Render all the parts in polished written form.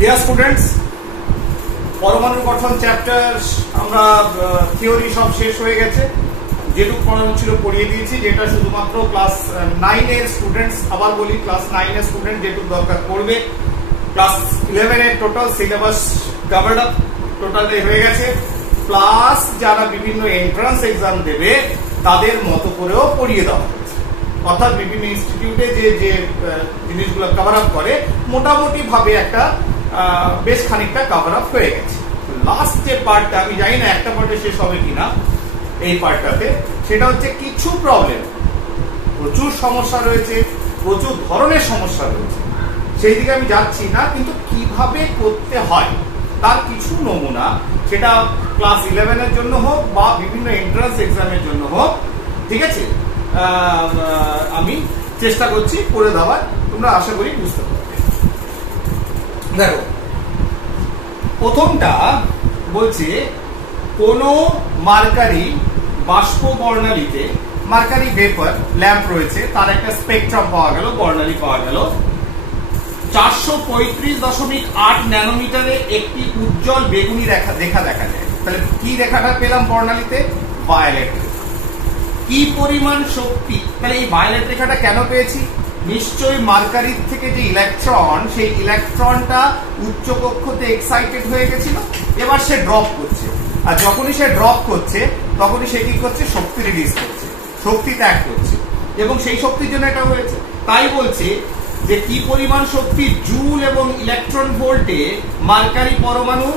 Dear students, পরমাণু গঠন chapter আমরা থিওরি সব শেষ হয়ে গেছে। যেটুকু পড়ানো ছিল পড়িয়ে দিয়েছি, যেটা শুধুমাত্র ক্লাস 9 এর স্টুডেন্টস, আবার বলি ক্লাস 9 এর স্টুডেন্ট যেটুকু দরকার পড়বে। ক্লাস 11 এর total syllabus covered up totally হয়ে গেছে, প্লাস যারা বিভিন্ন এন্ট্রান্স এক্সাম দেবে তাদের মতো করেও পড়িয়ে দেওয়া হয়েছে। অর্থাৎ বিভিন্ন ইনস্টিটিউটে যে যে জিনিসগুলো কভার আপ করে মোটামুটি ভাবে একটা বেশ খানিকটা কভার আপ হয়ে গেছে। লাস্ট যে পার্টটা, আমি জানি না একটা পার্টে শেষ হবে কিনা এই পার্টটাতে, সেটা হচ্ছে কিছু প্রবলেম, প্রচুর সমস্যা রয়েছে, প্রচুর ধরনের সমস্যা রয়েছে, সেই দিকে আমি যাচ্ছি না, কিন্তু কিভাবে করতে হয় তার কিছু নমুনা, সেটা ক্লাস 11 এর জন্য হোক বা বিভিন্ন এন্ট্রান্স এক্সামের জন্য হোক, ঠিক আছে, আমি চেষ্টা করছি করে দেওয়ার। তোমরা আশা করি বুঝতে পারবে। দেখো, প্রথমটা বলছে কোন মার্কারি বাষ্প বর্ণালীতে, মার্কারি ভেপার ল্যাম্প রয়েছে, তার একটা স্পেকট্রাম পাওয়া গেল, বর্ণালী পাওয়া গেল 435.8 ন্যানোমিটারে একটি উজ্জ্বল বেগুনি রেখা দেখা যায়। তাহলে কি রেখাটা পেলাম বর্ণালীতে? ভায়োলেট। কি পরিমাণ শক্তি? তাহলে এই ভায়োলেট রেখাটা কেন পেয়েছি? নিশ্চয়ই মার্কারির থেকে যে ইলেকট্রন, সেই ইলেকট্রনটা উচ্চ কক্ষতে এক্সাইটেড হয়ে গেছিল, এবার সে ড্রপ করছে, আর যখনই সে ড্রপ করছে তখনই সে কি করছে? শক্তি রিলিজ করছে, শক্তি ত্যাগ করছে, এবং সেই শক্তির জন্য এটা হয়েছে। তাই বলছে যে কি পরিমাণ শক্তি জুল এবং ইলেকট্রন ভোল্টে মার্কারি পরমাণু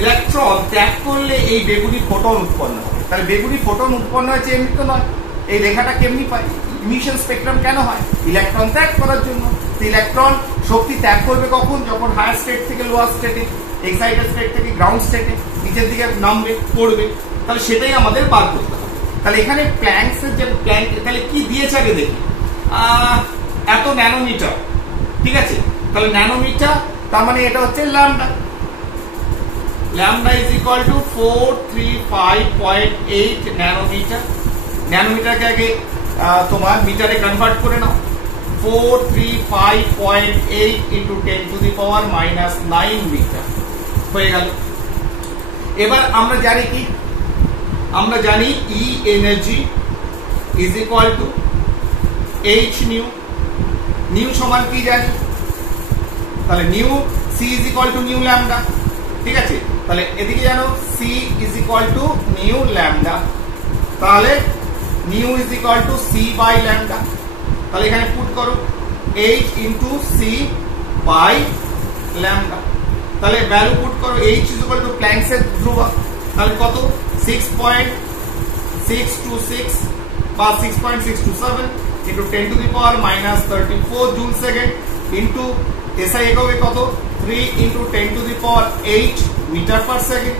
ইলেকট্রন ত্যাগ করলে এই বেগুনি ফোটন উৎপন্ন হবে। তাহলে বেগুনি ফোটন উৎপন্ন হয়েছে এমনি তো নয়, এই রেখাটা কেমনি পাই? ইমিশন স্পেকট্রাম কেন হয়? ইলেকট্রন ত্যাগ করার জন্য। ইলেকট্রন শক্তি ত্যাগ করবে কখন? যখন হায়ার স্টেট থেকে লোয়ার স্টেটে, এক্সাইটেড স্টেট থেকে গ্রাউন্ড স্টেটে নিচের দিকে নামবে, পড়বে। তাহলে সেটাই আমাদের বার করতে হবে। তাহলে এখানে প্ল্যাঙ্কসের যে প্ল্যাঙ্ক, তাহলে কি দিয়েছে আগে দেখি। এত ন্যানোমিটার, ঠিক আছে। তাহলে ন্যানোমিটার তার মানে এটা হচ্ছে lambda. Lambda is equal to 435.8 nanometer. ন্যানোমিটারকে আগে তোমার মিটারে কনভার্ট করে নাও। 435.8 into 10 to the power -9 meter হয়ে গেল। এবার আমরা জানি কি? আমরা জানি E energy is equal to h nu. Nu সমান কি জানি? তাহলে nu c is equal to nu lambda, ঠিক আছে। তাহলে এদিকে জানো c is equal to nu lambda, তাহলে nu is equal to C by lambda. তাহলে এখানে পুট করো h into c by lambda. তাহলে ভ্যালু পুট করো, এইচ ইজ ইকুয়াল টু প্ল্যাঙ্কসের ধ্রুবক, তাহলে কত? 6.626 বা 6.627 into 10 to the power -34 joule second into SI এককে কত? 3 into 10 to the power 8 metre per second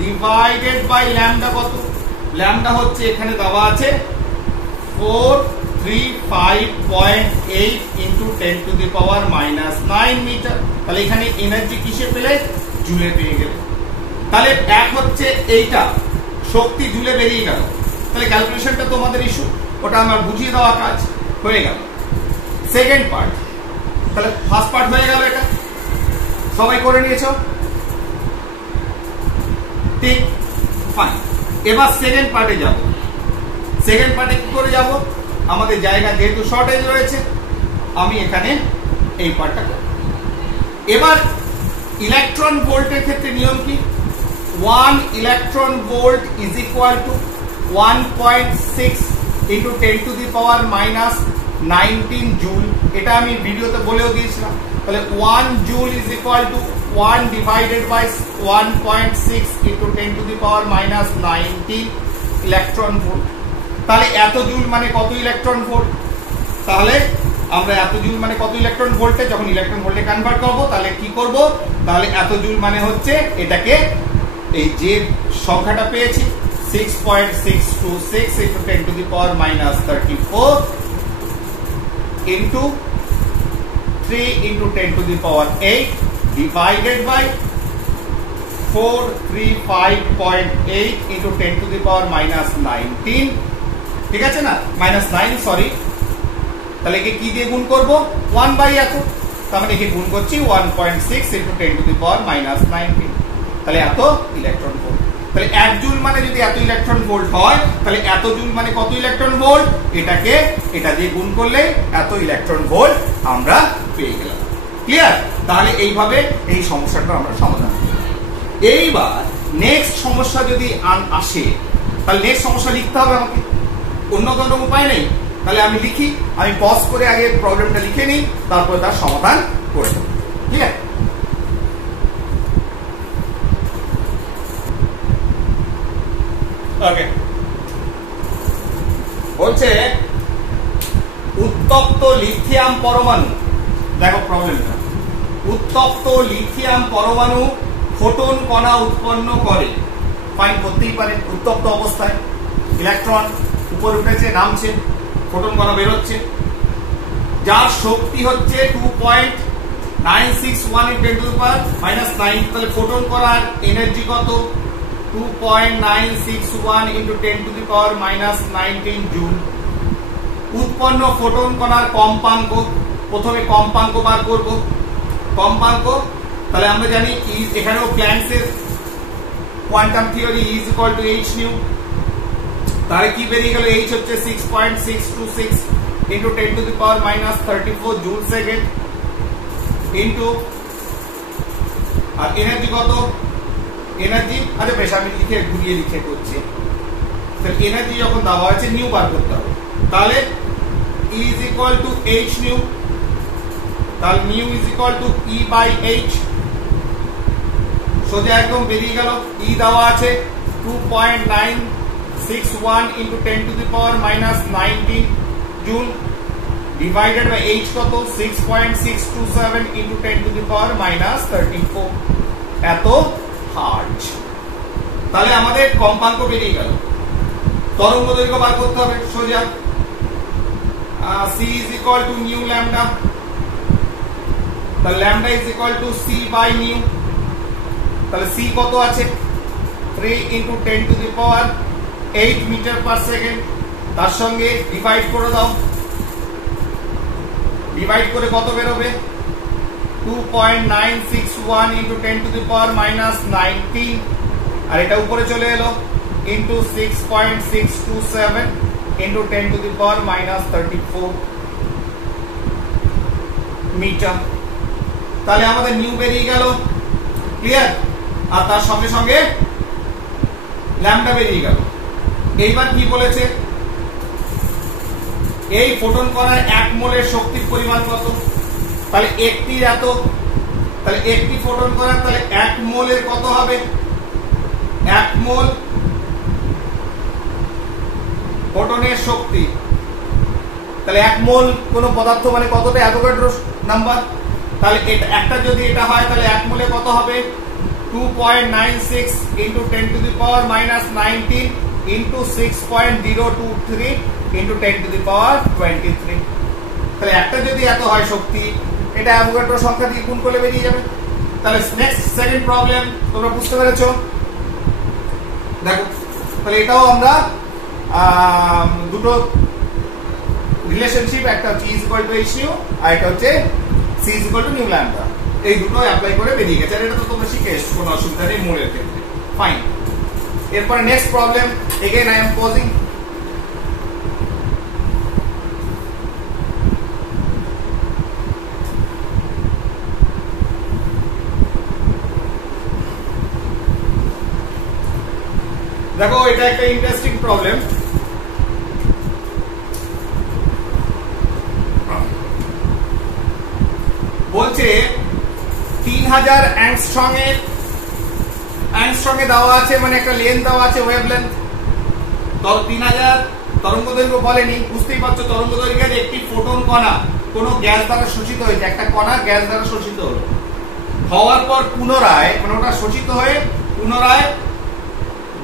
divided by lambda কত? ল্যামডা হচ্ছে এখানে দেওয়া আছে 435.8 into 10 to the power -9 metre. তাহলে এখানে এনার্জি কিসে পেলে? জুলে পেয়ে গেলে। তাহলে এক হচ্ছে এইটা, শক্তি জুলে বেরিয়ে গেল। তাহলে ক্যালকুলেশনটা তোমাদের ইস্যু, ওটা আমার বুঝিয়ে দেওয়া কাজ হয়ে গেল। সেকেন্ড পার্ট, তাহলে ফার্স্ট পার্ট হয়ে গেল, এটা সবাই করে নিয়েছো, ঠিক, ফাইন। এবার সেকেন্ড পার্টে যাব। সেকেন্ড পার্টে কি করে যাব? আমাদের জায়গা যেহেতু শর্টেজ রয়েছে, আমি এখানে এই পার্টটা করব। এবার ইলেকট্রন ভোল্টের ক্ষেত্রে নিয়ম কি? 1 electron volt is equal to 1.6 into 10 to the power -19 joule. এটা আমি ভিডিওতে বলেও দিয়েছিলাম। তাহলে 1 joule is equal to 1 divided by 1.6 into 10 to the power -19 electron volt. তাহলে এত জুল মানে কত ইলেকট্রন ভোল্ট? তাহলে আমরা এত জুল মানে কত ইলেকট্রন ভোল্টে যখন ইলেকট্রন ভোল্টে কনভার্ট করব, তাহলে কি করব? তাহলে এত জুল মানে হচ্ছে এটাকে, এই যে সংখ্যাটা পেয়েছি 6.626 into 10 to the power -34 into 3 into 10 to the power 8 divided by 435.8 into 10 to the power -19, ঠিক আছে না? -9 সরি। তাহলে কি দিয়ে গুণ করব? 1 বাই এত। তার মানে একে গুণ করছি 1.6 into 10 to the power minus 19, তাহলে এত ইলেকট্রন ভোল্ট। তাহলে 1 জুল মানে যদি এত ইলেকট্রন ভোল্ট হয়, তাহলে এত জুল মানে কত ইলেকট্রন ভোল্ট, এটাকে এটা দিয়ে গুণ করলে এত ইলেকট্রন ভোল্ট আমরা পেয়ে গেলাম। ক্লিয়ার? তাহলে এইভাবে এই সমস্যাটা আমরা সমাধান করব। এইবার নেক্সট সমস্যা যদি আসে, তাহলে নেক্সট সমস্যা লিখতে হবে আমাকে, অন্য কোনো উপায় নেই। তাহলে আমি লিখি, আমি পজ করে আগে প্রবলেমটা লিখে নিই, তারপরে তার সমাধান করে দেব। ঠিক আছে? ওকে, বলছে উত্তপ্ত লিথিয়াম পরমাণু, দেখো প্রবলেমটা, উত্তপ্ত লিথিয়াম পরমাণু ফোটন কণা উৎপন্ন করে। ফাইন, করতেই পারে, উত্তপ্ত অবস্থায় ইলেকট্রন উপরে উঠেছে, নামছে, ফোটন কণা বের হচ্ছে, যার শক্তি হচ্ছে 2.961 × 10 টু দি পাওয়ার মাইনাস 9। তাহলে ফোটন কণার এনার্জি কত? 2.961 × 10 to the power minus 19 joule. উৎপন্ন ফোটন কণার কম্পাঙ্ক, প্রথমে কম্পাঙ্ক বার করব। কম্পাঙ্ক, তাহলে আমরা জানি এখানেও প্ল্যাঙ্কের quantum theory is equal to h nu. তাহলে কি বেরিয়ে গেল? h হচ্ছে 6.626 × 10 to the power minus 34 joule second into, আর এনার্জি কত? এনার্জি, আচ্ছা বেশ আমি লিখে ঘুরিয়ে লিখে করছি। তাহলে এনার্জি যখন দেওয়া হয়েছে নিউ বার করতে হবে, তাহলে E is equal to h nu, তাহলে new is equal to E by h, সোজা একদম বেরিয়ে গেল। E দেওয়া আছে 2.961 × 10 to the power minus 19 joule, divided by h কত? 6.627 × 10 টু দি পাওয়ার মাইনাস 34 এত হার্জ। তাহলে আমাদের কম্পাঙ্ক বেরিয়ে গেল। তরঙ্গ দৈর্ঘ্য বার করতে হবে, সোজা c is equal to nu lambda, তাহলে lambda is equal to c by nu। তাহলে c কত আছে? 3 × 10 to the power 8 metre per second, তার সঙ্গে ডিভাইড করে দাও, ডিভাইড করে কত বের হবে? 2.961 × 10 টু দি পাওয়ার মাইনাস 19, আর এটা উপরে চলে এলো into 6.627 × 10 to the power minus 34 metre. তাহলে আমাদের নিউ বেরিয়ে গেল। ক্লিয়ার? আর তার সঙ্গে সঙ্গে ল্যাম্ডা বেরিয়ে গেল। এইবার কি বলেছে? এই ফোটন কণার 1 মোলের শক্তির পরিমাণ কত? তাহলে একটির এত, তাহলে একটি ফোটন কণার তাহলে 1 মোলের কত হবে? 1 মোল ফোটনের শক্তি, তাহলে 1 মোল কোন পদার্থ মানে কতটা অ্যাভোগাড্রো নাম্বার। তাহলে এটা একটা যদি এটা হয়, তাহলে 1 মোলে কত হবে? 2.96 × 10 to the power minus 19 × 6.023 × 10 to the power 23। তাহলে একটা যদি এত হয় শক্তি, এটা অ্যাভোগাড্রো সংখ্যা দিয়ে গুণ করলে বেরিয়ে যাবে। তাহলে নেক্সট সেকেন্ড প্রবলেম তোমরা বুঝতে পেরেছো? দেখো, তাহলে এটাও আমরা দুটো রিলেশনশিপ, একটা হচ্ছে E is equal to h nu, আর এটা হচ্ছে c is equal to nu lambda, এই দুটো অ্যাপ্লাই করে বেরিয়ে গেছে। আর এটা তো তোমরা শিখে এসছো, কোনো অসুবিধা নেই মোলের ক্ষেত্রে। ফাইন, এরপরে next problem, again I am pausing. দেখো, এটা একটা ইন্টারেস্টিং প্রবলেম। বলছে 3000 অ্যাংস্ট্রম এ দেওয়া আছে, মানে একটা লেন্থ দেওয়া আছে, ওয়েভলেন্থ। তো 3000 তরঙ্গ দৈর্ঘ্য বলেনি, বুঝতেই পারছো তরঙ্গ দৈর্ঘ্যের একটি ফোটন কণা কোন গ্যাস দ্বারা শোষিত হয়েছে, একটা কণা গ্যাস দ্বারা শোষিত হলো, হওয়ার পর পুনরায় মানে ওটা শোষিত হয়ে পুনরায়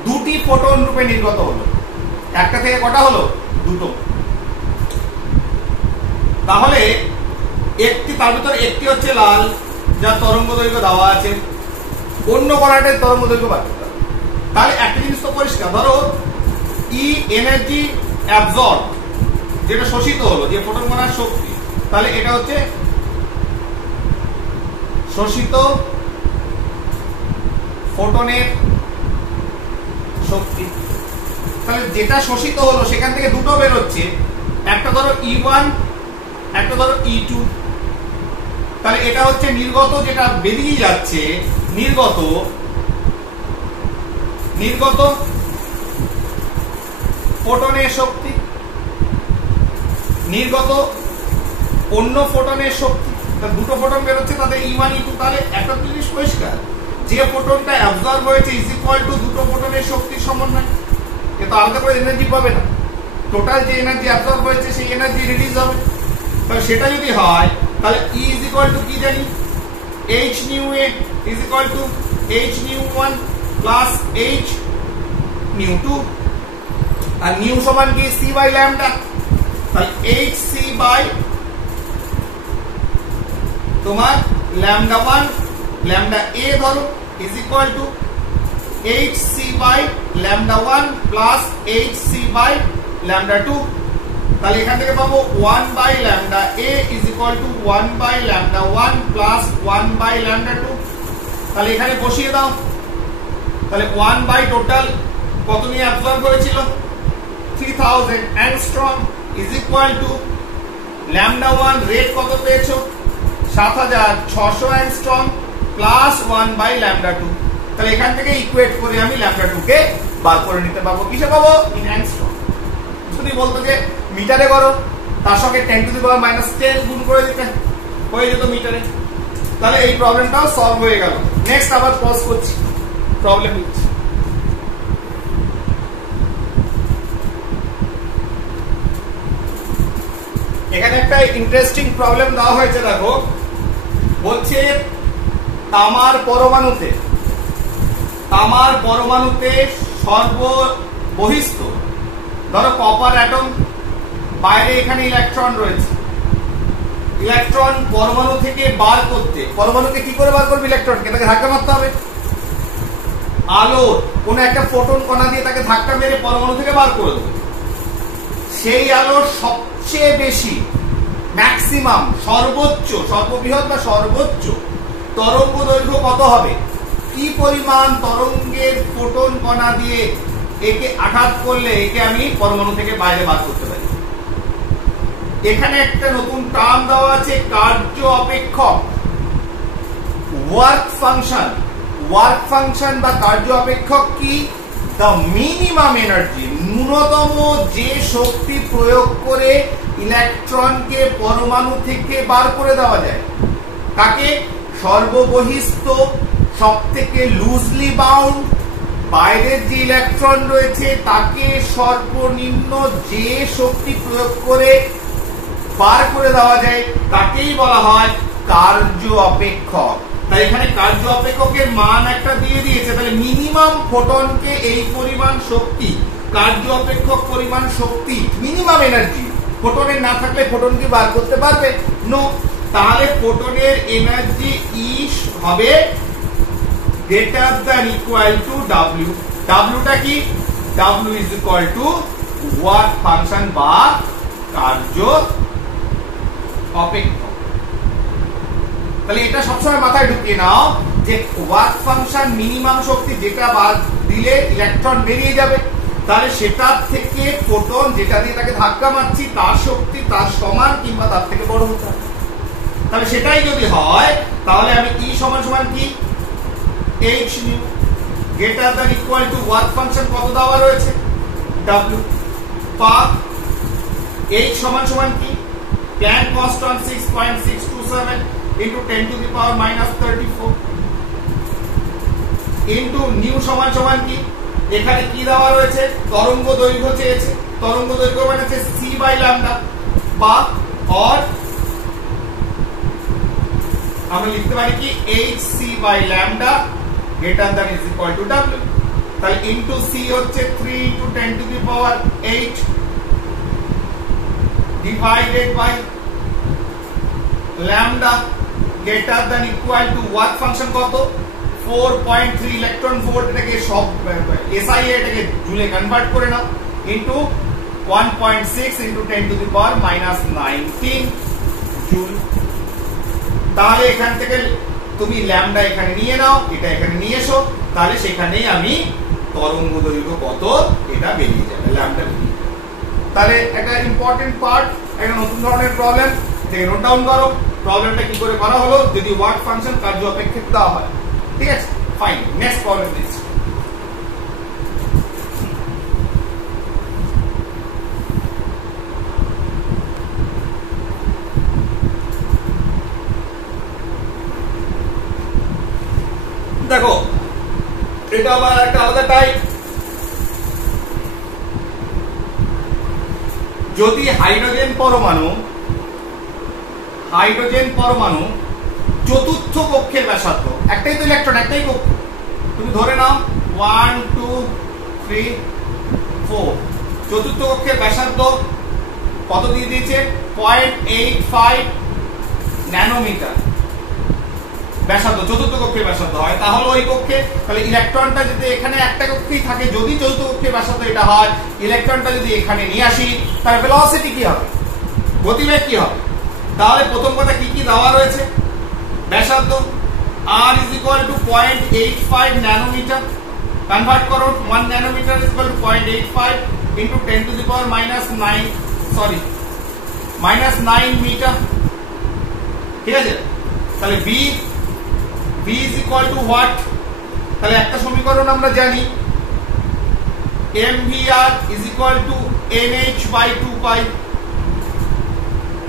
দুটি ফোটন রূপে নির্গত হলো। একটা থেকে কটা হলো? দুটো। তাহলে একটি, তার ভিতরে একটি হচ্ছে লাল, যার তরঙ্গ দৈর্ঘ্য দেওয়া আছে, অন্য কণাটার তরঙ্গ দৈর্ঘ্য বার করতে হবে। তাহলে একটা জিনিস তো পরিষ্কার, ধরো ই এনার্জি অ্যাবজর্ব, যেটা শোষিত হলো, যে ফোটন কণার শক্তি, তাহলে এটা হচ্ছে শোষিত ফোটনের শক্তি। তাহলে যেটা শোষিত হলো সেখান থেকে দুটো বের হচ্ছে, একটা ধরো E1, একটা ধরো E2। তাহলে এটা হচ্ছে নির্গত, যেটা বেরিয়ে যাচ্ছে নির্গত ফোটনের শক্তি, নির্গত অন্য ফোটনের শক্তি। দুটো ফোটন বের হচ্ছে, তাদের E1 E2। তাহলে একটা জিনিস পরিষ্কার, যে ফোটনটা অ্যাবজর্ব হয়েছে ইজ ইকুয়াল টু দুটো ফোটনের শক্তির সমন্বয়। এটা আলাদা করে এনার্জি পাবে না, টোটাল যে এনার্জি অ্যাবজর্ব হয়েছে সেই এনার্জি রিলিজ হবে। তাহলে সেটা যদি হয় তাহলে E ইজ ইকুয়াল টু কি জানি, h nu a is equal to h nu1 plus h nu2, আর নিউ সমান কি c বাই ল্যামডা। তাহলে hc বাই তোমার ল্যামডা 1 ল্যামডা a ধরো is equal to hc by lambda 1 plus hc by lambda 2। তাহলে এখান থেকে পাবো 1 by lambda a is equal to 1 by lambda 1 plus 1 by lambda 2। তাহলে এখানে বসিয়ে দাও। তাহলে 1 বাই টোটাল কত নিয়ে অ্যাবজর্ব হয়েছিল 3000 angstrom is equal two lambda 1 rate কত পেয়েছো 7600 অ্যাংস্ট্রম প্লাস 1 বাই ল্যামডা 2। তাহলে এখান থেকে ইকুয়েট করে আমি ল্যামডা 2 কে বার করে নিতে পারবো। কিসে পাবো, ইন অ্যাংস্ট্রম। যদি বলতো যে মিটারে করো, তার সঙ্গে 10 টু দি পাওয়ার -10 গুণ করে দিতে হয়ে যেত মিটারে, তাহলে এই প্রবলেমটাও সলভ হয়ে গেল। নেক্সট আবার পজ করছি, প্রবলেম হচ্ছে এখানে একটা ইন্টারেস্টিং প্রবলেম দেওয়া হয়েছে। দেখো বলছে তামার পরমাণুতে সর্ববহিস্থ, ধরো কপার অ্যাটম, বাইরে এখানে ইলেকট্রন রয়েছে। ইলেকট্রন পরমাণু থেকে বার করতে, পরমাণুকে কি করে বার করবে, ইলেকট্রনকে তাকে ধাক্কা মারতে হবে। আলোর কোন একটা ফোটন কণা দিয়ে তাকে ধাক্কা মেরে পরমাণু থেকে বার করে দেবে। সেই আলোর সবচেয়ে বেশি ম্যাক্সিমাম সর্বোচ্চ, সর্ববৃহৎ বা সর্বোচ্চ তরঙ্গ দৈর্ঘ্য কত হবে, কি পরিমাণ তরঙ্গের ফোটন কণা দিয়ে একে আঘাত করলে একে আমি পরমাণু থেকে বাইরে বার করতে পারি। এখানে একটা নতুন টার্ম দেওয়া আছে, কার্য অপেক্ষক, ওয়ার্ক ফাংশন বা কার্য অপেক্ষক কি, দ্য মিনিমাম এনার্জি, ন্যূনতম যে শক্তি প্রয়োগ করে ইলেকট্রনকে পরমাণু থেকে বার করে দেওয়া যায়। কাকে, সর্ববহিস্থ, সব থেকে লুজলি বাউন্ড, বাইরের যে ইলেকট্রন রয়েছে তাকে সর্বনিম্ন যে শক্তি প্রয়োগ করে বার করে দেওয়া যায় তাকেই বলা হয় কার্য অপেক্ষক। তাই এখানে কার্য অপেক্ষকের মান একটা দিয়ে দিয়েছে, তাহলে মিনিমাম ফোটনকে এই পরিমাণ শক্তি, কার্য অপেক্ষক পরিমাণ শক্তি, মিনিমাম এনার্জি। ফোটনের না থাকলে ফোটন কি বার করতে পারবে, নো। তাহলে ফোটনের এনার্জি ই হবে greater than equal to W। W টা কি, W is equal to work function বা কার্য অপেক্ষক। তাহলে এটা সবসময় মাথায় ঢুকিয়ে নাও যে ওয়ার্ক ফাংশন মিনিমাম শক্তি, যেটা বাদ দিলে ইলেকট্রন বেরিয়ে যাবে, তাহলে সেটার থেকে ফোটন যেটা দিয়ে তাকে ধাক্কা মারছি তার শক্তি তার সমান কিংবা তার থেকে বড় হতে হবে। তাহলে সেটাই যদি হয় তাহলে আমি E সমান সমান কি, h nu greater than equal to work function কত দেওয়া রয়েছে W, বা h সমান সমান কি, Planck constant 6.627 into 10 to the power -34 into nu সমান সমান কি, এখানে কি দেওয়া রয়েছে, তরঙ্গ দৈর্ঘ্য চেয়েছে, তরঙ্গ দৈর্ঘ্য মানে হচ্ছে c বাই ল্যামডা, বা অর আমরা লিখতে পারি কি hc by lambda greater than is equal to W। তাহলে into c হচ্ছে 3 into 10 to the power 8 divided by lambda greater than equal to work function কত 4.3 ইলেকট্রন ভোল্ট, এটাকে সব SI এটাকে জুলে কনভার্ট করে নাও, into 1.6 into 10 to the power -19 joule. তাহলে এখান থেকে তুমি ল্যামডা এখানে নিয়ে নাও, এটা এখানে নিয়ে এসো, তাহলে সেখানেই আমি তরঙ্গ দৈর্ঘ্য কত এটা বেরিয়ে যাবে, ল্যামডা বেরিয়ে যাবে। তাহলে একটা ইম্পর্টেন্ট পার্ট, একটা নতুন ধরনের প্রবলেম, এটাকে নোট ডাউন করো। প্রবলেমটা কি করে করা হলো, যদি ওয়ার্ক ফাংশন কার্য অপেক্ষক দেওয়া হয়। ঠিক আছে, ফাইন। নেক্সট প্রবলেম দিচ্ছি। দেখো এটা আবার একটা আলাদা টাইপ। যদি হাইড্রোজেন পরমাণু চতুর্থ কক্ষের ব্যাসার্ধ, একটাই তো ইলেকট্রন, একটাই কক্ষ, তুমি ধরে নাও 1 2 3 4, চতুর্থ কক্ষের ব্যাসার্ধ কত দিয়ে দিয়েছে, 0.85 ন্যানোমিটার ব্যাসার্ধ, চতুর্থ কক্ষের ব্যাসার্ধ হয়। তাহলে ওই কক্ষে, তাহলে ইলেকট্রনটা যদি এখানে একটা কক্ষেই থাকে, যদি চতুর্থ কক্ষের ব্যাসার্ধ এটা হয়, ইলেকট্রনটা যদি এখানে নিয়ে আসি, তার ভেলোসিটি কি হবে, গতিবেগ কি হবে? তাহলে প্রথম কথা কি কি দেওয়া রয়েছে, ব্যাসার্ধ r is equal to 0.85 nanometre, convert করো 1 nanometre is equal to 0.85 into 10 to the power -9 metre. ঠিক আছে, তাহলে v is equal to what, তাহলে একটা সমীকরণ আমরা জানি, mvr is equal to nh by 2 pi।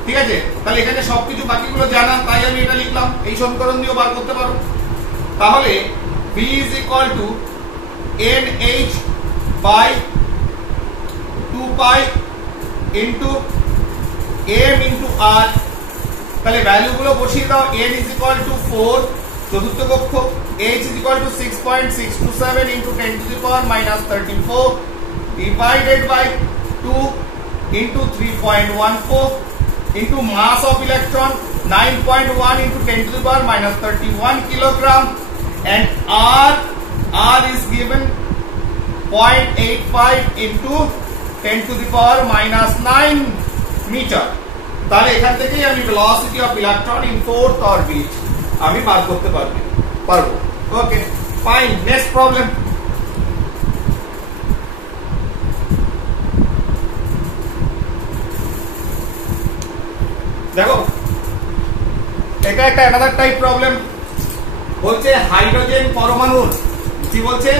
ঠিক আছে, তাহলে এখানে সবকিছু বাকিগুলো জানা, তাই আমি এটা লিখলাম, এই সমীকরণ দিয়েও বার করতে পারো। তাহলে v is equal to nh by 2 pi into m into r। তাহলে ভ্যালু গুলো বসিয়ে দাও, n is equal to 4 চতুর্থ কক্ষ, h is equal to 6.627 into 10 to the power -34 divided by 2 into 3.14 into mass of electron 9.1 into 10 to the power -31 kilogram, and r is given 0.85 into 10 to the power -9 meter। তাহলে এখান থেকেই আমি velocity of electron in fourth orbit আমি বার করতে পারবো। ওকে, fine. Next problem. দেখো এটা একটা অ্যানাদার টাইপ প্রবলেম। বলছে হাইড্রোজেন পরমাণুর, কি বলছে,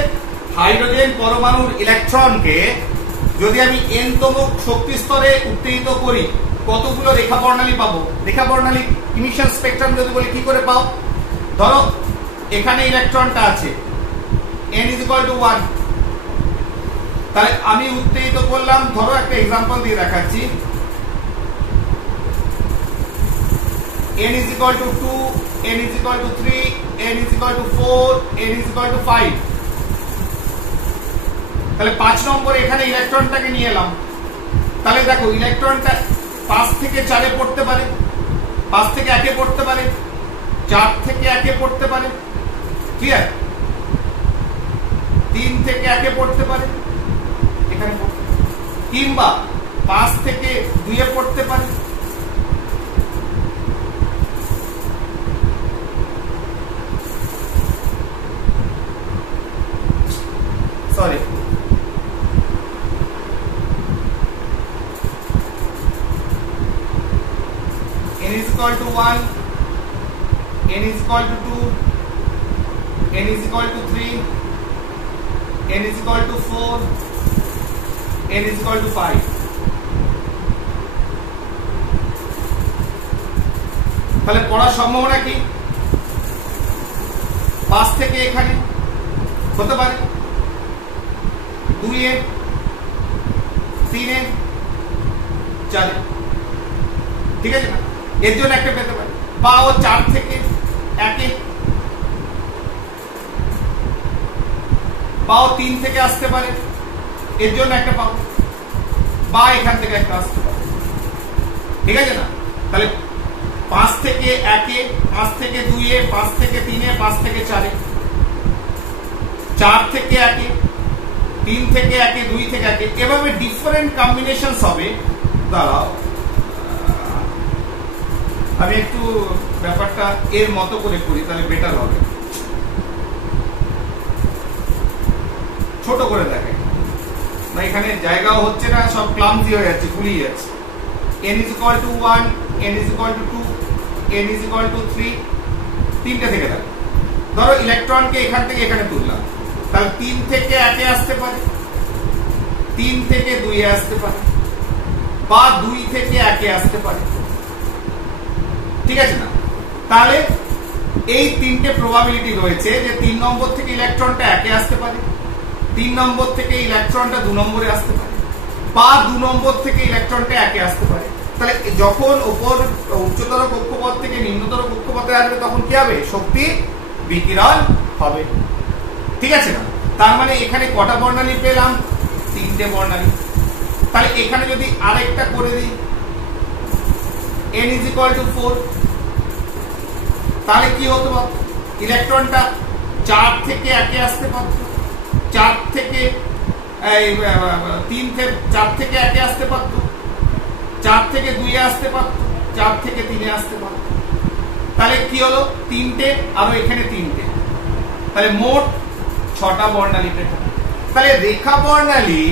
হাইড্রোজেন পরমাণুর ইলেকট্রনকে যদি আমি n-তম শক্তি স্তরে উত্তেজিত করি, কতগুলো রেখা বর্ণালী পাবো। রেখা বর্ণালী ইমিশন স্পেকট্রাম যদি বলি কি করে পাও, ধরো এখানে ইলেকট্রনটা আছে, n is equal to 1, তাহলে আমি উত্তেজিত করলাম, ধরো একটা एग्जांपल দিয়ে দেখাচ্ছি, n is equal to 2, n is equal to 3, n is equal to 4, n is equal to 5। তাহলে 5 নম্বরে এখানে ইলেকট্রনটাকে নিয়ে এলাম। তাহলে দেখো ইলেকট্রনটা 5 থেকে 4 এ পড়তে পারে, 5 থেকে 1 এ পড়তে পারে, 4 থেকে 1 এ পড়তে পারে, ক্লিয়ার, 3 থেকে 1 এ পড়তে পারে, এখানে পড়তে পারে, কিংবা 5 থেকে 2 এ পড়তে পারে। Sorry, n is equal to 1, n is equal to 2, n is equal to 3, n is equal to 4, n is equal to 5। তাহলে পড়ার সম্ভাবনা কি, 5 থেকে এখানে হতে পারে, 2 এ, 3 এ, 4 এ, ঠিক আছে না, এর জন্য একটা পেতে পারে, বা ও 4 থেকে 1 এ, বা ও 3 থেকে আসতে পারে, এর জন্য একটা পাবো, বা এখান থেকে একটা আসতে পারে, ঠিক আছে না। তাহলে 5 থেকে 1 এ, 5 থেকে 2 এ, 5 থেকে 3 এ, 5 থেকে 4 এ, 4 থেকে 1 এ, 3 থেকে 1 এ, 2 থেকে 1 এ, এভাবে ডিফারেন্ট কম্বিনেশনস হবে। দাঁড়াও, আমি একটু ব্যাপারটা এর মতো করে করি, তাহলে বেটার হবে। ছোট করে দেখেন না, এখানে জায়গাও হচ্ছে না, সব ক্লামজি হয়ে যাচ্ছে, গুলিয়ে যাচ্ছে। n is equal to 1, n is equal to 2, n is equal to 3, তিনটে থেকে থাকে। ধরো ইলেকট্রনকে এখান থেকে এখানে তুললাম, তাহলে 3 থেকে 1 এ আসতে পারে, 3 থেকে 2 এ আসতে পারে, বা 2 থেকে 1 এ আসতে পারে, ঠিক আছে না? তাহলে এই তিনটে প্রবাবিলিটি রয়েছে যে 3 নম্বর থেকে ইলেকট্রনটা 1 এ আসতে পারে, 3 নম্বর থেকে ইলেকট্রনটা 2 নম্বরে আসতে পারে, বা 2 নম্বর থেকে ইলেকট্রনটা 1 এ আসতে পারে। তাহলে যখন উপর উচ্চতর কক্ষপথ থেকে নিম্নতর কক্ষপথে আসবে তখন কি হবে? শক্তি বিকিরণ হবে, ঠিক আছে না? তার মানে এখানে কটা বর্ণালী পেলাম? 3টে বর্ণালী। তাহলে এখানে যদি আরেকটা করে দিই n is equal to 4, তাহলে কি হতো? ইলেকট্রনটা 4 থেকে 1 এ আসতে পারত, 4 থেকে 4 থেকে 1 এ আসতে পারত, 4 থেকে 2 এ আসতে পারত, 4 থেকে 3 এ আসতে পারত। তাহলে কি হলো? 3টে আর এখানে 3টে, তাহলে মোট 6টা বর্ণালী পেলাম। তাহলে রেখা বর্ণালী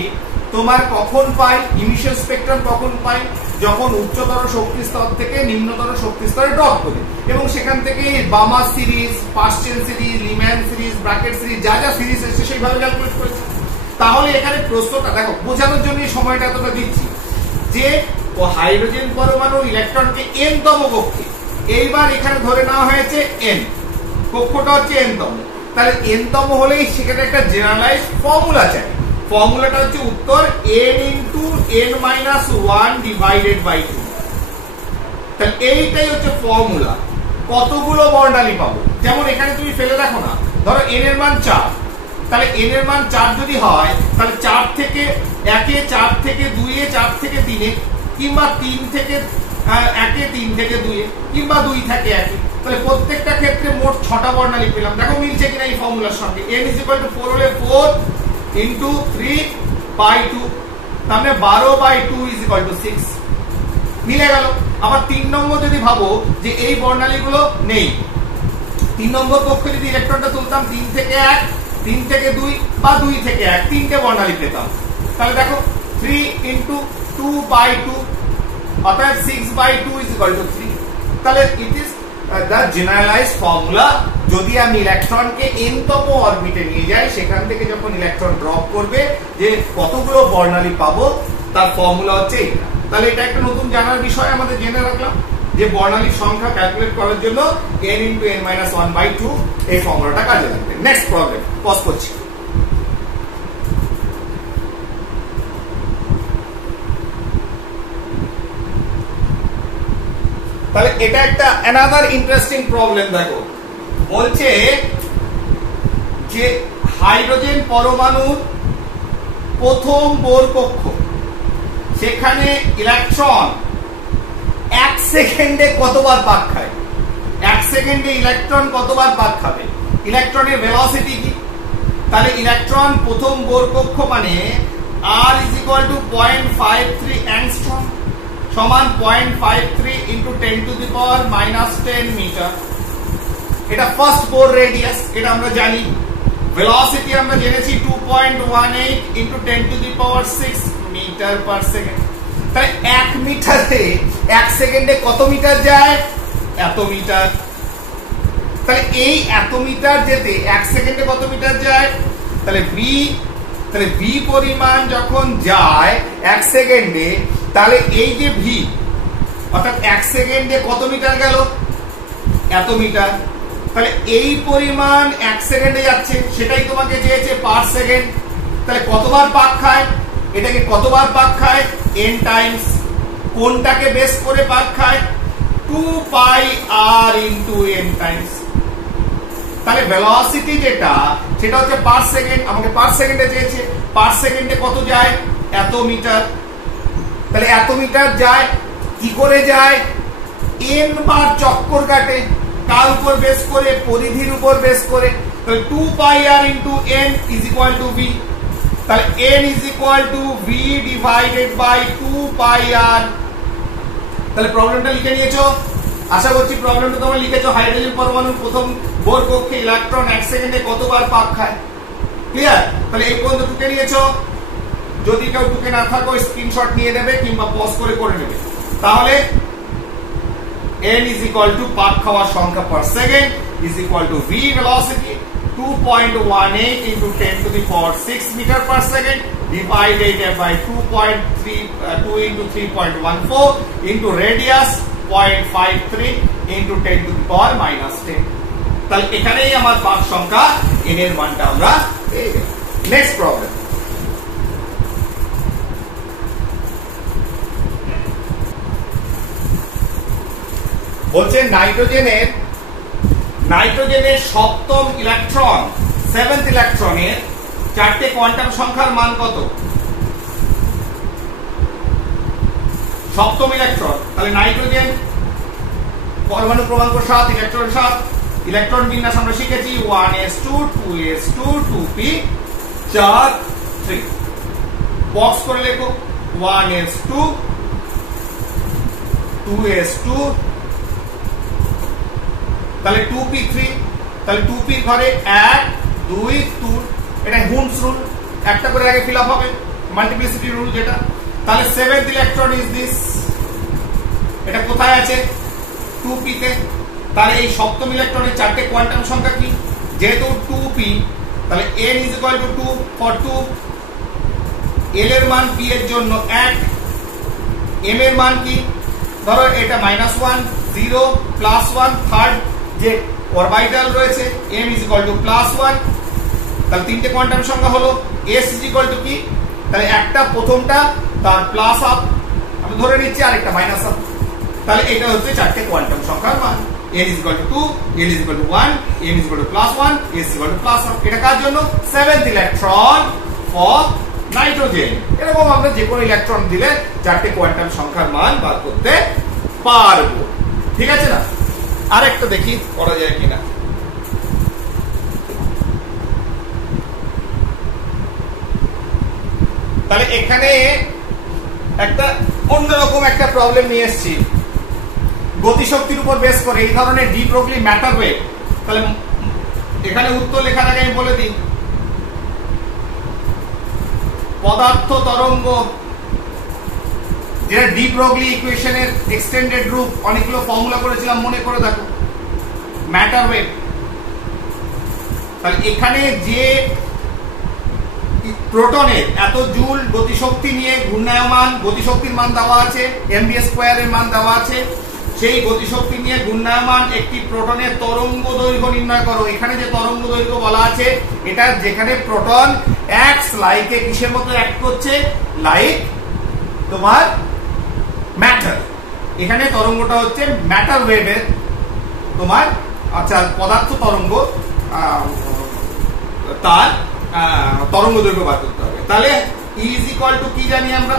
তোমার কখন পাই? ইমিশন স্পেকট্রাম কখন পাই? যখন উচ্চতর শক্তি স্তর থেকে নিম্নতর শক্তি স্তরে ড্রপ করে, এবং সেখান থেকে Balmer series, partial series, Lyman series, bracket series, যা যা সিরিজ এসেছে সেইভাবে ক্যালকুলেট করেছে। তাহলে এখানে প্রশ্নটা দেখো, বোঝানোর জন্য এই সময়টা এতটা দিচ্ছি যে হাইড্রোজেন পরমাণু ইলেকট্রনকে n তম কক্ষে, এইবার এখানে ধরে নেওয়া হয়েছে n, কক্ষটা হচ্ছে n তম। তাহলে n তম হলেই সেখানে একটা জেনারেলাইজ ফর্মুলা চাই। ফর্মুলাটা হচ্ছে উত্তর n into n minus 1 divided by 2। তাহলে এইটাই হচ্ছে ফর্মুলা। কতগুলো বর্ণালী পাবো? যেমন এখানে তুমি ফেলে দেখো না, ধরো n এর মান 4, তাহলে n এর মান 4 যদি হয়, তাহলে 4 থেকে 1 এ, 4 থেকে 2 এ, 4 থেকে 3 এ, কিংবা 3 থেকে 1 এ, 3 থেকে 2 এ, কিংবা 2 থেকে 1 এ, তাহলে প্রত্যেকটা ক্ষেত্রে মোট 6টা বর্ণালী পেলাম। দেখো মিলছে কিনা এই ফর্মুলার সঙ্গে। n is equal to 4 হলে 4 into 3 by 2, তাহলে 12 by 2 is equal to 6, মিলে গেল। আবার 3 নম্বর যদি ভাবো যে এই বর্ণালীগুলো নেই, 3 নম্বর কক্ষে যদি ইলেকট্রনটা তুলতাম 3 থেকে 1, 3 থেকে 2, বা 2 থেকে 1, তিনটে বর্ণালী পেতাম। তাহলে দেখো 3 into 2 by 2, অর্থাৎ 6 by 2 is equal to 3। তাহলে it is the generalised formula. যদি আমি ইলেকট্রনকে n তম অরবিটে নিয়ে যাই, সেখান থেকে যখন ইলেকট্রন ড্রপ করবে যে কতগুলো বর্ণালী পাবো, তার ফর্মুলা হচ্ছে এটা। তাহলে এটা একটা নতুন জানার বিষয় আমাদের জেনে রাখলাম যে বর্ণালীর সংখ্যা ক্যালকুলেট করার জন্য n into n minus 1 by 2 এই ফর্মুলাটা কাজে লাগবে। নেক্সট প্রবলেম পজ করছি। তাহলে এটা একটা অ্যানাদার ইন্টারেস্টিং প্রবলেম। দেখো বলছে যে হাইড্রোজেন পরমাণুর প্রথম বোর কক্ষ, সেখানে ইলেকট্রন 1 সেকেন্ডে কতবার পাক খায়? 1 সেকেন্ডে ইলেকট্রন কতবার পাক খাবে? ইলেকট্রনের ভেলোসিটি কি? তাহলে ইলেকট্রন প্রথম বোর কক্ষ মানে r is equal to 0.53 angstrom সমান 0.53 into 10 to the power minus 10 metre. এটা ফার্স্ট বোর রেডিয়াস, এটা আমরা জানি। ভেলোসিটি আমরা জেনেছি 2.18 into 10 to the power 6 metre per second. তাহলে 1 মিটারে 1 সেকেন্ডে কত মিটার যায়? এত মিটার। তাহলে এই এত মিটার যেতে 1 সেকেন্ডে কত মিটার যায়? তাহলে v পরিমাণ যখন যায় 1 সেকেন্ডে, তাহলে এই যে v, অর্থাৎ 1 সেকেন্ডে কত মিটার গেল? এত মিটার। তাহলে এই পরিমাণ 1 সেকেন্ডে যাচ্ছে, সেটাই তোমাকে চেয়েছে পার সেকেন্ড। তাহলে কতবার পাক খায়? এটাকে কতবার পাক খায়? n Times. কোনটাকে বেস করে পাক খায়? 2 পাই r into n টাইমস। তাহলে ভেলোসিটি যেটা, সেটা হচ্ছে পার সেকেন্ড। আমাকে পার সেকেন্ডে চেয়েছে, পার সেকেন্ডে কত যায়? এত মিটার। তাহলে এত মিটার যায়, কি করে যায়? n বার চক্কর কাটে, কার উপর বেস করে? পরিধির উপর বেস করে। তাহলে 2 পাই r into n is equal to v। তাহলে n is equal to v divided by 2 pi r। তাহলে প্রবলেমটা লিখে নিয়েছো, আশা করছি প্রবলেমটা তোমরা লিখেছো। হাইড্রোজেন পরমাণুর প্রথম বোর কক্ষে ইলেকট্রন 1 সেকেন্ডে কতবার পাক খায়। ক্লিয়ার? তাহলে এই পর্যন্ত টুকে নিয়েছো। যদি কেউ টুকে না থাকো স্ক্রিনশট নিয়ে নেবে কিংবা পজ করে নেবে। তাহলে n is equal to পাক খাওয়ার সংখ্যা per second is equal to v velocity 2.18 into 10 to the power 6 meter per second divided by 2 into 3.14 into radius 0.53 into 10 to the power minus 10। তাহলে এখানেই আমার পাক সংখ্যা n এর মানটা আমরা পেয়ে গেলাম। নেক্সট প্রবলেম, বলছে নাইট্রোজেনের সপ্তম ইলেকট্রন, 7th ইলেকট্রনের 4টে কোয়ান্টাম সংখ্যার মান কত? সপ্তম ইলেকট্রন, তাহলে নাইট্রোজেন পরমাণু ক্রমাঙ্ক 7, ইলেকট্রন 7, ইলেকট্রন বিন্যাস আমরা শিখেছি 1s2 2s2 2p 4 3। বক্স করে লেখো 1s2 2s2, তাহলে 2p3, তাহলে 2p এর ঘরে 1 2 2, এটা হুন্স রুল, একটা করে আগে ফিল আপ হবে, মাল্টিপ্লিসিটি রুল যেটা। তাহলে 7th ইলেকট্রন ইজ দিস, এটা কোথায় আছে? 2p তে। তাহলে এই সপ্তম ইলেকট্রনের 4টে কোয়ান্টাম সংখ্যা কি? যেহেতু 2p, তাহলে n is equal to 2 for 2, l এর মান p এর জন্য 1, m এর মান কি? ধরো এটা -1 0 +1, থার্ড যে অরবিটাল রয়েছে m is equal to +1, তাহলে তিনটে কোয়ান্টাম সংখ্যা হলো s is equal to কি? তাহলে একটা প্রথমটা তার প্লাস আপ আমি ধরে নিচ্ছি, আর একটা মাইনাস আপ। তাহলে এটা হচ্ছে 4টে কোয়ান্টাম সংখ্যার মান। n is equal to 2, l is equal to 1, m is equal to +1, s is equal to +1। এটা কার জন্য? 7th electron for nitrogen. এরকম আমরা যে কোনো ইলেকট্রন দিলে 4টে কোয়ান্টাম সংখ্যার মান বার করতে পারবো। ঠিক আছে না? আরেকটা দেখি করা যায় কিনা। তাহলে এখানে একটা অন্যরকম একটা প্রবলেম নিয়ে এসেছি গতিশক্তির উপর বেস করে, এই ধরনের ডি ব্রগলি ম্যাটার ওয়েভ। তাহলে এখানে উত্তর লেখার আগে আমি বলে দিই, পদার্থ তরঙ্গ যেটা ডি ব্রগলি ইকুয়েশনের এক্সটেন্ডেড রূপ, অনেকগুলো ফর্মুলা করেছিলাম মনে করে দেখো, ম্যাটার ওয়েভ। তাহলে এখানে যে প্রোটনের এত জুল গতিশক্তি নিয়ে ঘূর্ণায়মান, গতিশক্তির মান দেওয়া আছে, mv² এর মান দেওয়া আছে, সেই গতিশক্তি নিয়ে ঘূর্ণায়মান একটি প্রোটনের তরঙ্গ দৈর্ঘ্য নির্ণয় করো। এখানে যে তরঙ্গ দৈর্ঘ্য বলা আছে, এটা যেখানে প্রোটন অ্যাক্টস লাইক এ কিসের মতো অ্যাক্ট করছে? লাইক তোমার ম্যাটার। এখানে তরঙ্গটা হচ্ছে ম্যাটার ওয়েভের তোমার, আচ্ছা পদার্থ তরঙ্গ, তার তরঙ্গ দৈর্ঘ্য বার করতে হবে। তাহলে E is equal to কি জানি আমরা?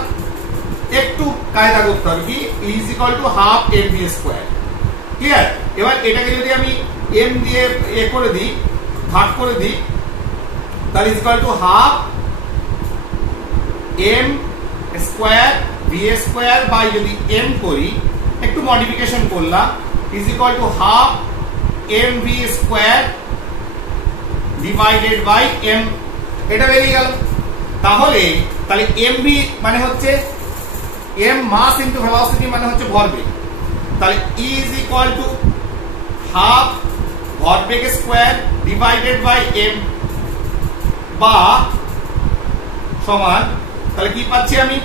একটু কায়দা করতে হবে, কি? E is equal to half mv²। Clear? এবার এটাকে যদি আমি m দিয়ে করে দিই, ভাগ করে দিই, তাহলে is equal to half m² v² by যদি m করি, একটু মডিফিকেশন করলাম, is equal to half mv² divided by m, এটা বেরিয়ে গেল। তাহলে mv মানে হচ্ছে m মাস ইনটু ভেলোসিটি মানে হচ্ছে ভরবেগ। তাহলে E is equal to half ভরবেগ স্কয়ার ডিভাইডেড বাই m বা সমান, তাহলে কি পাচ্ছি আমি?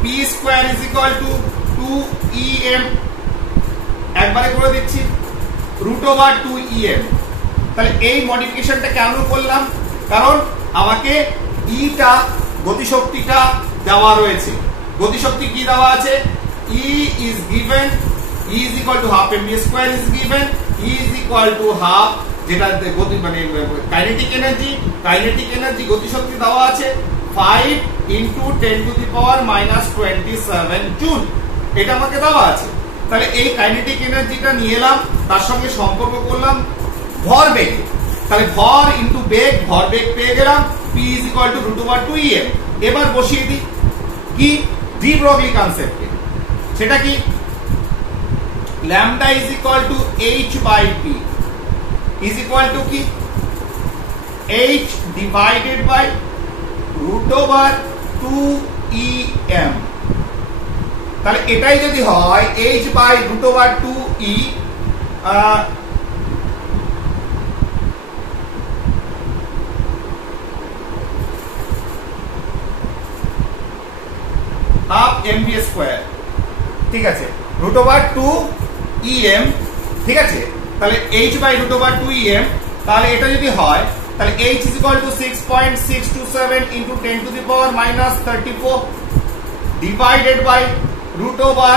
p square is equal to 2em, একবারে করে দিচ্ছি, √2em। তাহলে এই মডিফিকেশনটা কেন করলাম? কারণ আমাকে ইটা গতিশক্তিটা দেওয়া রয়েছে। গতিশক্তি কি দেওয়া আছে? E is given, E is equal to half mv² is given, E is equal to half যেটা গতি মানে কাইনেটিক এনার্জি, কাইনেটিক এনার্জি গতিশক্তি দেওয়া আছে 5 into 10 to the power -27 joule, এটা আমাকে দেওয়া আছে। তাহলে এই কাইনেটিক এনার্জিটা নিয়ে এলাম, তার সঙ্গে সম্পর্ক করলাম ভরবেগ। তাহলে ভর ইনটু বেগ, ভরবেগ পেয়ে গেলাম, p is equal to √2em। এবার বসিয়ে দিই কি ডি ব্রগলি কনসেপ্টে। সেটা কি? Lambda is equal to h by p is equal to কি? H divided by root over 2em। তাহলে এটাই যদি হয় h by root over 2e half mv square, ঠিক আছে, রুট ওভার 2em, ঠিক আছে। তাহলে h by root over 2em, তাহলে এটা যদি হয় তাহলে h is equal to 6.627 into 10 to the power minus 34 divided by root over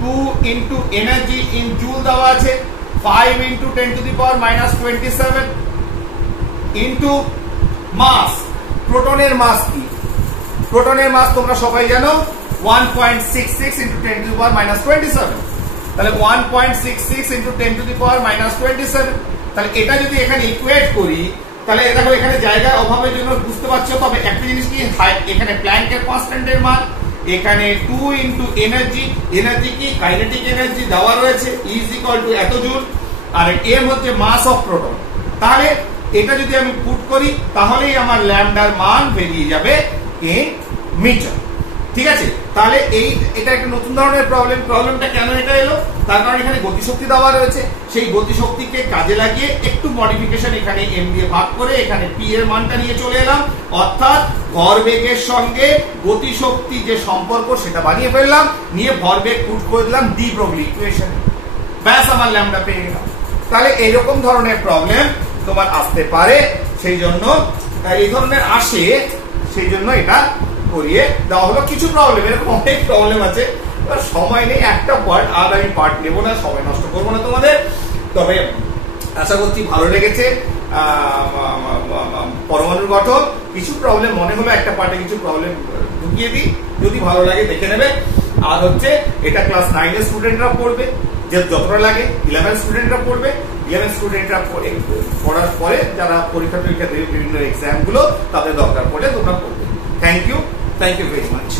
2 into energy in joule দেওয়া আছে 5 into 10 to the power minus 27 into mass। প্রোটনের মাস কি? প্রোটনের মাস তোমরা সবাই জানো 1.66 into 10 to the power minus 27। তাহলে 1.66 into 10 to the power minus 27। তাহলে এটা যদি এখানে ইকুয়েট করি তাহলে দেখো এখানে জায়গার অভাবের জন্য বুঝতে পারছো, তবে একটা জিনিস কি, এখানে প্ল্যাঙ্কের কনস্ট্যান্টের মান, এখানে 2 ইনটু এনার্জি, এনার্জি কি কাইনেটিক এনার্জি দেওয়া রয়েছে ইজ ইকুয়াল টু এত জুল, আর এম হচ্ছে মাস অফ প্রোটন। তাহলে এটা যদি আমি পুট করি তাহলেই আমার ল্যামডার মান বেরিয়ে যাবে ইন মিটার, ঠিক আছে। তাহলে এটা একটা নতুন ধরনের প্রবলেমটা কেন এটা এলো? তার কারণ এখানে গতিশক্তি দেওয়া রয়েছে, সেই গতিশক্তিকে কাজে লাগিয়ে একটু মডিফিকেশন এখানে m দিয়ে ভাগ করে এখানে p এর মানটা নিয়ে চলে এলাম, অর্থাৎ ভরবেগের সঙ্গে গতিশক্তি যে সম্পর্ক সেটা বানিয়ে ফেললাম, নিয়ে ভরবেগ পুট করে দিলাম ডি ব্রগলি ইকুয়েশনে, ব্যাস আমার ল্যামডা পেয়ে গেলাম। তাহলে এইরকম ধরনের প্রবলেম তোমার আসতে পারে, সেই জন্য এই ধরনের আসে, সেই জন্য এটা করিয়ে দেওয়া হলো। কিছু প্রবলেম, এরকম অনেক প্রবলেম আছে, সময় নেই একটা পার্ট, আর আমি পার্ট নেবো না, সময় নষ্ট করবো না তোমাদের। তবে আশা করছি ভালো লেগেছে। পরমাণুর গঠন কিছু প্রবলেম মনে হলো একটা পার্টে কিছু প্রবলেম ঢুকিয়ে দিই, যদি ভালো লাগে দেখে নেবে। আর হচ্ছে এটা ক্লাস 9 এর স্টুডেন্টরা পড়বে, যে যতটা লাগে 11 স্টুডেন্টরা পড়বে, 11 স্টুডেন্টরা পড়ার পরে যারা পরীক্ষা টরীক্ষা দেবে বিভিন্ন এক্সাম গুলো, তাদের দরকার পড়ে তোমরা পড়বে। Thank you very much.